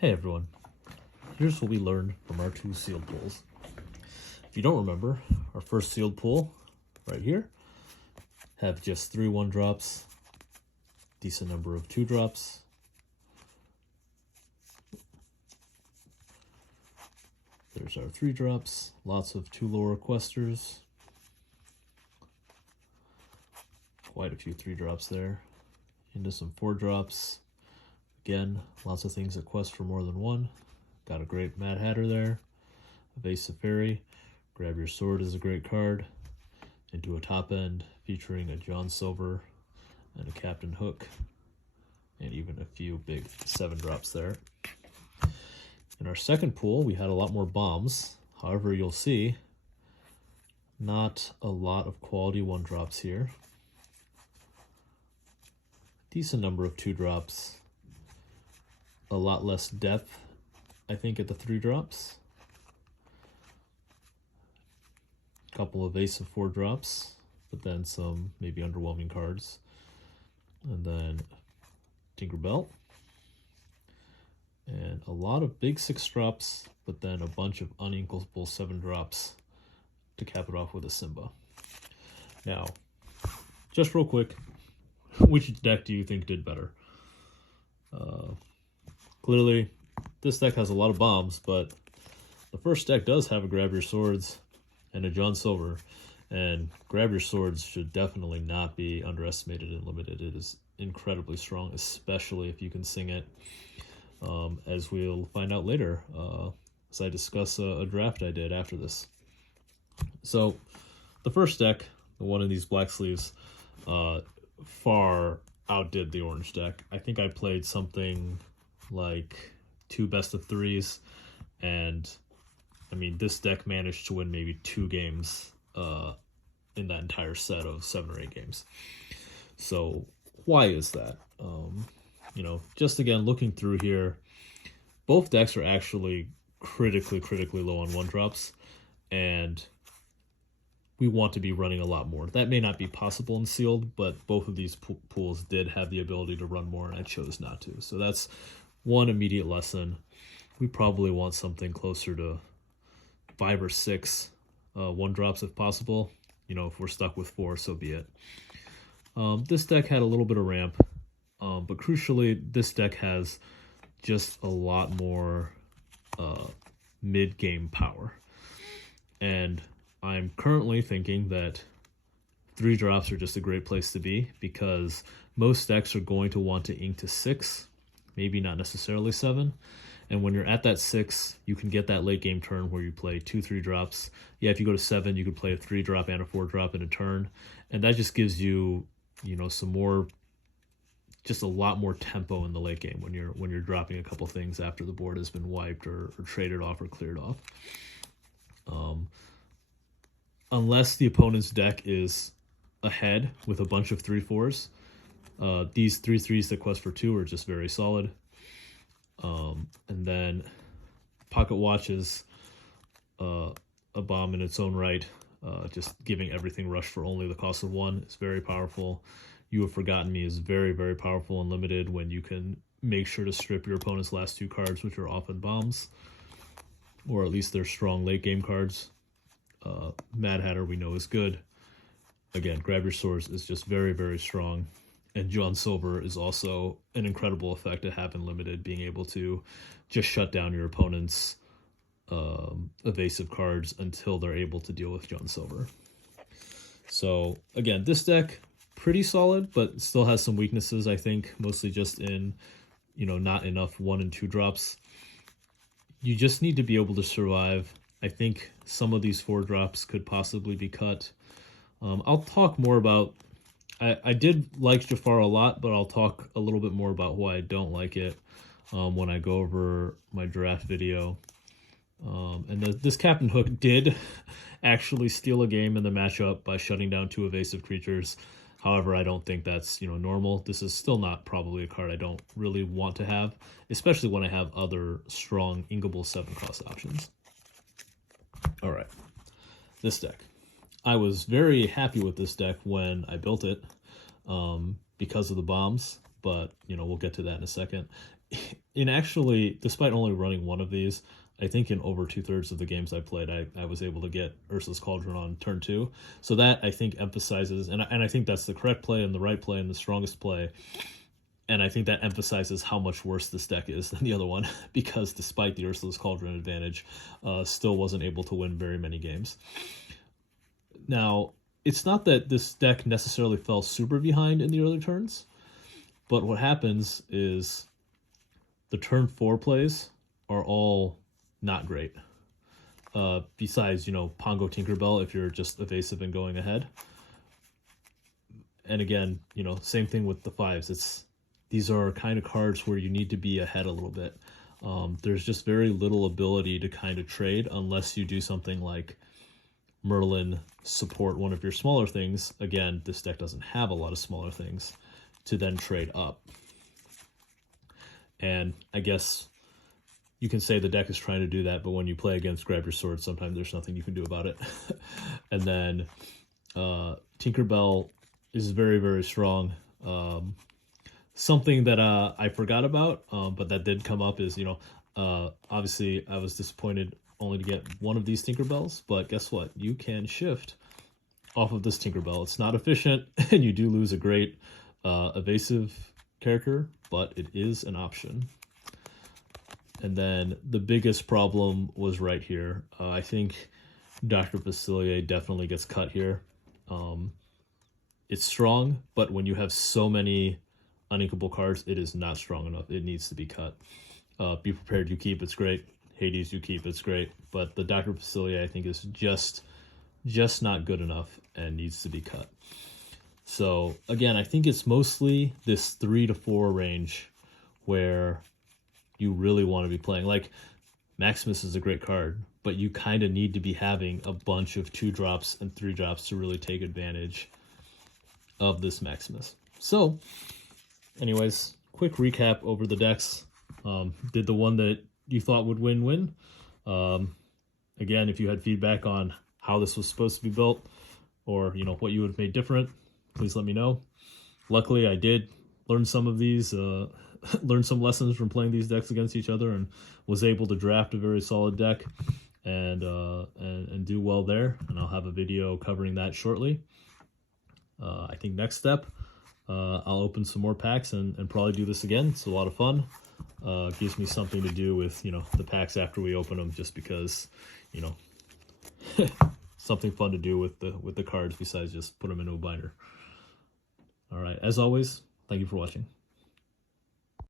Hey everyone, here's what we learned from our two sealed pools. If you don't remember, our first sealed pool, right here, have just 3 1-drops, decent number of 2-drops. There's our 3-drops, lots of 2 lower questers. Quite a few 3-drops there. Into some 4-drops. Again, lots of things that quest for more than 1. Got a great Mad Hatter there. Evasive Fairy. Grab Your Sword is a great card. Into a top end featuring a John Silver and a Captain Hook. And even a few big 7-drops there. In our second pool, we had a lot more bombs. However, you'll see not a lot of quality 1-drops here. Decent number of 2-drops. A lot less depth, I think, at the 3-drops. Couple of evasive 4-drops, but then some maybe underwhelming cards. And then Tinkerbell. And a lot of big 6-drops, but then a bunch of uninkable 7-drops to cap it off with a Simba. Now, just real quick, which deck do you think did better? Clearly, this deck has a lot of bombs, but the first deck does have a Grab Your Swords and a John Silver, and Grab Your Swords should definitely not be underestimated and limited. It is incredibly strong, especially if you can sing it, as we'll find out later as I discuss a draft I did after this. So, the first deck, the one in these black sleeves, far outdid the orange deck. I think I played something like 2 best of 3s, and I mean, this deck managed to win maybe 2 games in that entire set of 7 or 8 games. So why is that? Just again, looking through here, both decks are actually critically low on 1-drops, and we want to be running a lot more. That may not be possible in sealed, but both of these pools did have the ability to run more, and I chose not to. So that's one immediate lesson. We probably want something closer to 5 or 6 1-drops if possible. If we're stuck with 4, so be it. This deck had a little bit of ramp, but crucially, this deck has just a lot more mid-game power. And I'm currently thinking that 3-drops are just a great place to be, because most decks are going to want to ink to 6, maybe not necessarily 7. And when you're at that 6, you can get that late game turn where you play 2 3-drops. Yeah, if you go to 7, you could play a 3-drop and a 4-drop in a turn. And that just gives you, some more, just a lot more tempo in the late game when you're dropping a couple things after the board has been wiped or traded off or cleared off. Unless the opponent's deck is ahead with a bunch of 3-4s, these 3-3s that quest for 2 are just very solid. And then Pocket Watch is a bomb in its own right. Just giving everything rush for only the cost of 1 is very powerful. You Have Forgotten Me is very powerful and limited when you can make sure to strip your opponent's last 2 cards, which are often bombs, or at least they're strong late game cards. Mad Hatter we know is good. Again, Grab Your Swords is just very strong. And John Silver is also an incredible effect to have in limited, being able to just shut down your opponent's evasive cards until they're able to deal with John Silver. So again, this deck, pretty solid, but still has some weaknesses, I think, mostly just in, not enough 1 and 2-drops. You just need to be able to survive. I think some of these 4-drops could possibly be cut. I'll talk more about... I did like Jafar a lot, but I'll talk a little bit more about why I don't like it when I go over my draft video. And this Captain Hook did actually steal a game in the matchup by shutting down 2 evasive creatures. However, I don't think that's normal. This is still not probably a card I don't really want to have, especially when I have other strong inkable 7-cost options. All right, this deck. I was very happy with this deck when I built it because of the bombs, but we'll get to that in a second. in actually, despite only running one of these, I think in over 2/3 of the games I played, I was able to get Ursul's Cauldron on turn 2. So that, I think, emphasizes, and I think that's the correct play and the right play and the strongest play. And I think that emphasizes how much worse this deck is than the other one, because despite the Ursul's Cauldron advantage, still wasn't able to win very many games. Now, it's not that this deck necessarily fell super behind in the early turns, but what happens is the turn 4 plays are all not great. Besides, Pongo Tinkerbell if you're just evasive and going ahead. And again, same thing with the 5s. These are kind of cards where you need to be ahead a little bit. There's just very little ability to kind of trade unless you do something like Merlin support one of your smaller things. Again, this deck doesn't have a lot of smaller things to then trade up. And I guess you can say the deck is trying to do that, but when you play against Grab Your Sword, sometimes there's nothing you can do about it. And then Tinkerbell is very, very strong. Something that I forgot about, but that did come up is, obviously I was disappointed only to get one of these Tinkerbells, but guess what? You can shift off of this Tinkerbell. It's not efficient, and you do lose a great evasive character, but it is an option. And then the biggest problem was right here. I think Dr. Facilier definitely gets cut here. It's strong, but when you have so many uninkable cards, it is not strong enough. It needs to be cut. Be Prepared, you keep, it's great. Hades, you keep, it's great. But the Dr. Facilier, I think, is just not good enough and needs to be cut. So again, I think it's mostly this 3 to 4 range where you really want to be playing. Like, Maximus is a great card, but you kind of need to be having a bunch of 2-drops and 3-drops to really take advantage of this Maximus. So anyways, quick recap over the decks. Did the one that you thought would win. Again, if you had feedback on how this was supposed to be built, or what you would have made different, please let me know. Luckily, I did learn some of these, learn some lessons from playing these decks against each other, and was able to draft a very solid deck and do well there. And I'll have a video covering that shortly. I think next step, I'll open some more packs and probably do this again. It's a lot of fun. Gives me something to do with, the packs after we open them, just because, something fun to do with the cards besides just put them into a binder. All right. As always, thank you for watching.